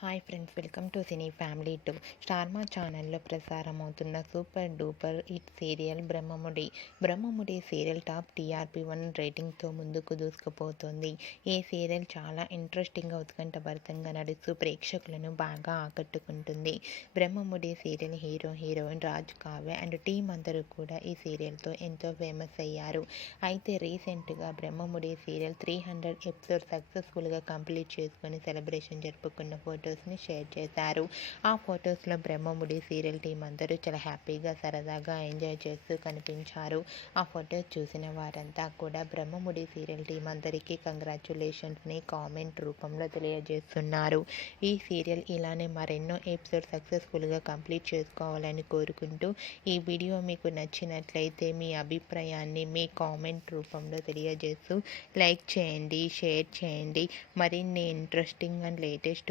Hi friends welcome to cine family two Star Maa ఛానల్లో ప్రసారం అవుతున్న super duper hit serial Brahmamudi Brahmamudi serial top TRP one రేటింగ్తో ముందుకు దూసుకుపోతుంది ఈ serial చాలా ఇంట్రెస్టింగ్గా ఉత్కంఠభరితంగా నడుస్తూ ప్రేక్షకులను బాగా ఆకట్టుకుంటుంది Brahmamudi serial hero heroine Raj Kavya and team అందరూ కూడా ఈ సీరియల్తో ఎంతో ఫేమస్ అయ్యారు అయితే రీసెంట్గా Brahmamudi serial three hundred episode సక్సెస్ఫుల్గా కంప్లీట్ చేసుకొని సెలబ్రేషన్ జరుపుకున్న ఫోటో ఫొటోస్ని షేర్ చేశారు. ఆ ఫొటోస్లో బ్రహ్మముడి సీరియల్ టీం అందరూ చాలా హ్యాపీగా సరదాగా ఎంజాయ్ చేస్తూ కనిపించారు. ఆ ఫొటోస్ చూసిన వారంతా కూడా బ్రహ్మముడి సీరియల్ టీం అందరికీ కంగ్రాచులేషన్స్ని కామెంట్ రూపంలో తెలియజేస్తున్నారు. ఈ సీరియల్ ఇలానే మరెన్నో ఎపిసోడ్ సక్సెస్ఫుల్గా కంప్లీట్ చేసుకోవాలని కోరుకుంటూ ఈ వీడియో మీకు నచ్చినట్లయితే మీ అభిప్రాయాన్ని మీ కామెంట్ రూపంలో తెలియజేస్తూ లైక్ చేయండి షేర్ చేయండి. మరిన్ని ఇంట్రెస్టింగ్ అండ్ లేటెస్ట్